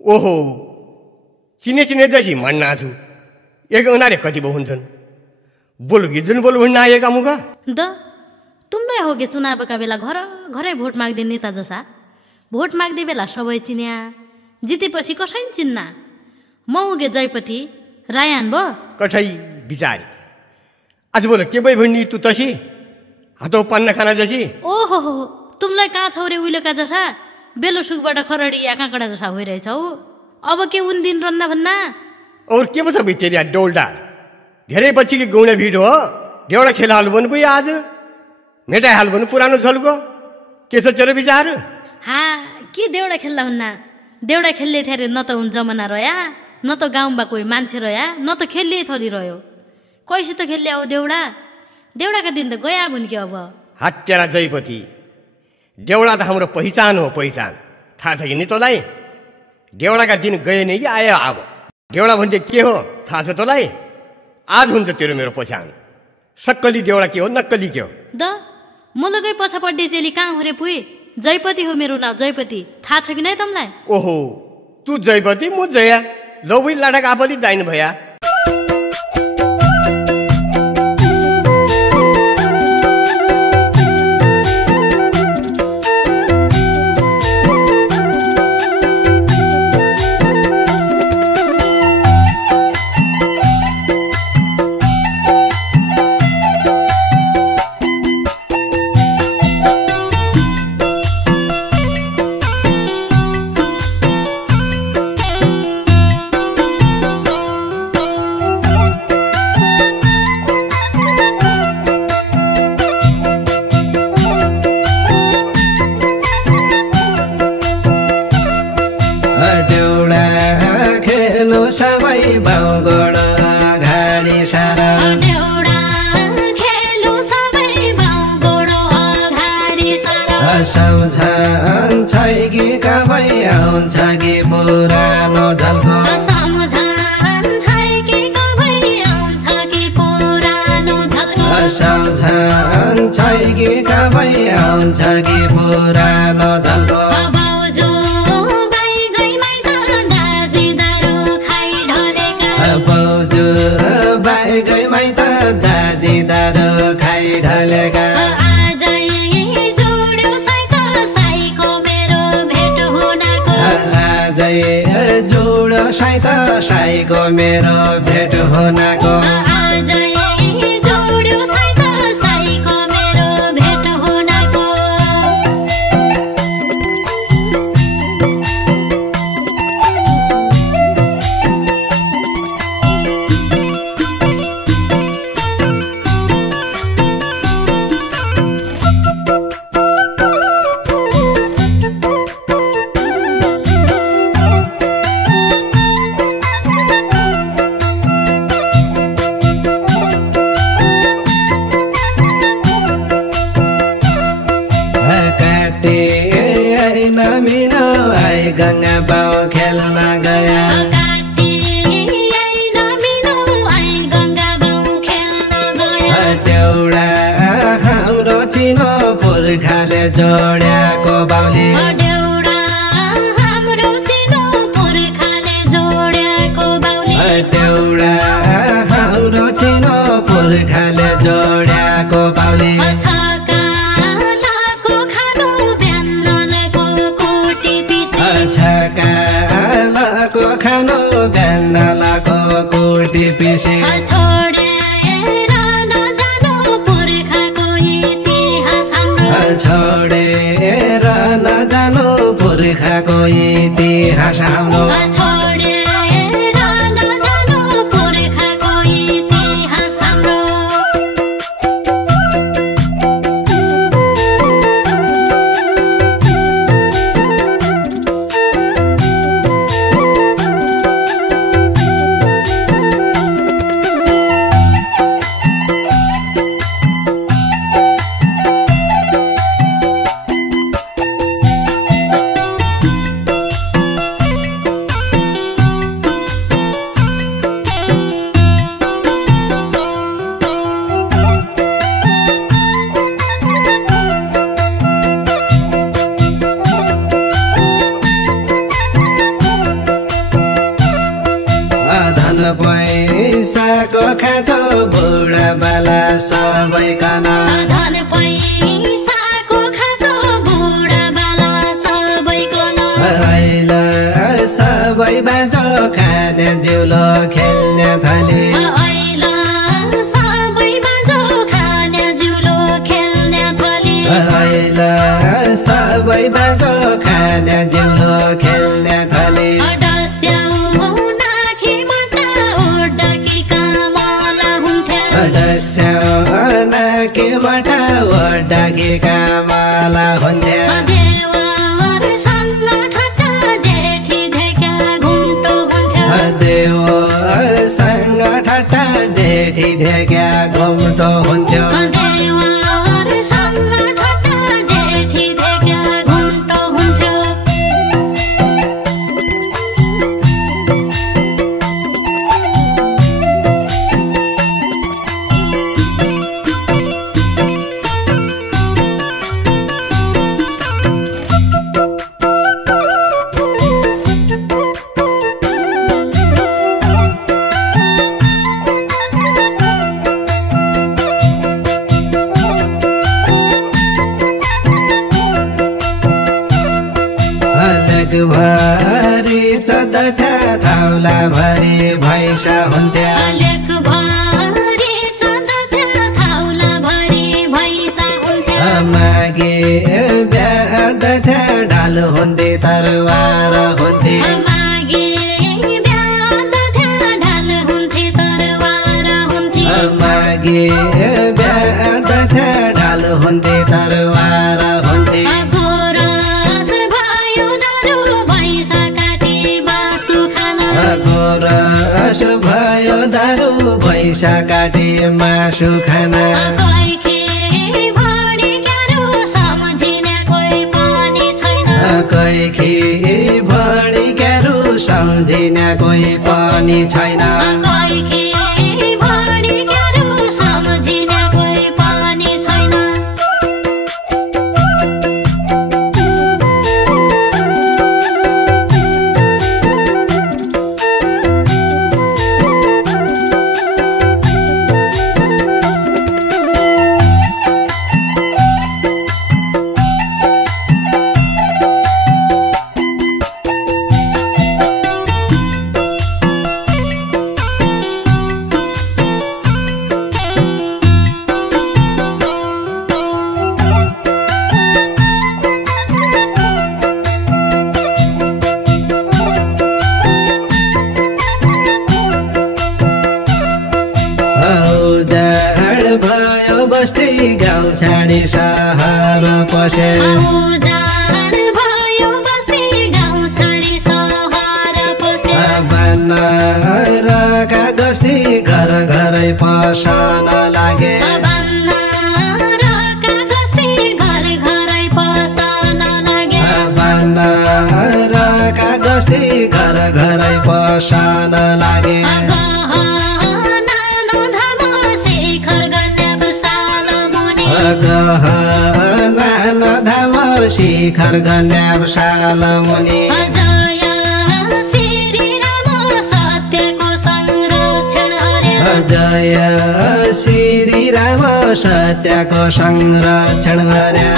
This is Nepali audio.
ओहो चिने जशी म्हणना छु एक उनारे कति बहु हुन्छन् बोलु कि जुन बोलु हुन्न आएका मुगा द तुमलाई हो गे चुनावका बेला घर घरै भोट माग्दै नेता जसा भोट माग्दै बेला सबै चिन्या जितेपछि कसै चिन्ना म उगे जयपति रायन ब कठै बिचारी आज बोल के भइ भन्नी तु तसी हातो पन्न खाना जसी ओहो हो तुमलाई कहाँ छौ रे उइलेका जसा बेलो सुकबाट खरडी या काँकडा जसा भइरहेछौ अब के उन दिन रन्ना भन्ना और के पो छ भित्रिया डोल्डा धेरै पछि कि गौडा भिड हो देउडा खेल हाल्नु भन्नु पो आज मेटाइ हाल भन्नु पुरानो झल्को के छ तेरो विचार हा के देउडा खेल्ला हुन्ना देउडा खेल्ने थेरे न त उन जमाना रह्या न त गाउँमा कोही मान्छे रह्या न त खेल्ने थरी रह्यो कैसे त खेल्ले हो देउडा देउडाका दिन त गया भुन् के अब हत्यारा जयपति देउडा त हाम्रो पहिचान हो पहिचान थाहा छ कि नि तँलाई देउडाका दिन गए नै कि आयो अब देउडा भन्ने के हो थाहा छ तँलाई आज हुन्छ तेरो मेरो पहिचान सक्कली देउडा के हो नक्कली के हो द म लगै पछापट्टि चेली कहाँ हो रे पुइ जयपति हो मेरो नाम जयपति थाहा छ कि नै तमलाई ओहो तू जयपति म जया लौबी लाडा आफली दाइन भया साईको मेरो भेट हुनको गंगा बाउ खेल्न गया देउडा हाम्रो चिनो पुर्खाले जोड्याको बाउली देउडा हाम्रो चिनो पुर्खाले जोड्याको बाउली छकालको खानु बेन्नलाको कुटी पिसी छोडेर नजानु पुर्खाको इतिहास हाम्रो बाँचो बुढा बाला सबैकन धन पैसाको खाँचो बुढा बाला सबैकन अहिले सबै बाँचो खाने जिउलो खेल्ने थली अहिले सबै बाँचो खाने जिउलो खेल्ने थली अहिले सबै बाँचो खाने जिउलो खेल्ने थली नाकेबाट ओडाकेका माला हुन्थ्यो देवरसँग ठट्टा जेठी धेका घुम्टो हुन्थ्यो देवरसँग ठट्टा जेठी धेका घुम्टो हुन्थ्यो देवरसँग ठट्टा जेठी धेका घुम्टो हुन्थ्यो भरी चदथा थाउला भरी भैसा हुन्थ्यो लेक भरी चदथा थाउला भरी भैसा हुन्थ्यो मागे बिहा दथा ढाल हुन्थे तरवार हुन्थे मागे बिहा दथा ढाल हुन्थे तरवार हुन्थे मागे बिहा दथा ढाल हुन्थे तरवार हुन्थे गोरस भयो दारू भैसा काटे मासु खाना कैखी भणी क्यारो सम्झिने कोही पनि छैन कैखी भणी क्यारो सम्झिने कोही पनि छैन कैखी भणी क्यारो सम्झिने कोही पनि छैन भयो बस्ती गाउँ छाडी सहर पसे उजाड भयो बस्ती गाउँ छाडी सहर पसे बन्नरका गस्ती घर घरै पसन लागे बन्नरका गस्ती घर घरै पसन लागे बन्नरका गस्ती घर घरै पसन लागे गहना धाम शिखर गन्याब साल मुनि जय श्री राम सत्यको संरक्षण हरे जय श्री राम सत्यको संरक्षण गरे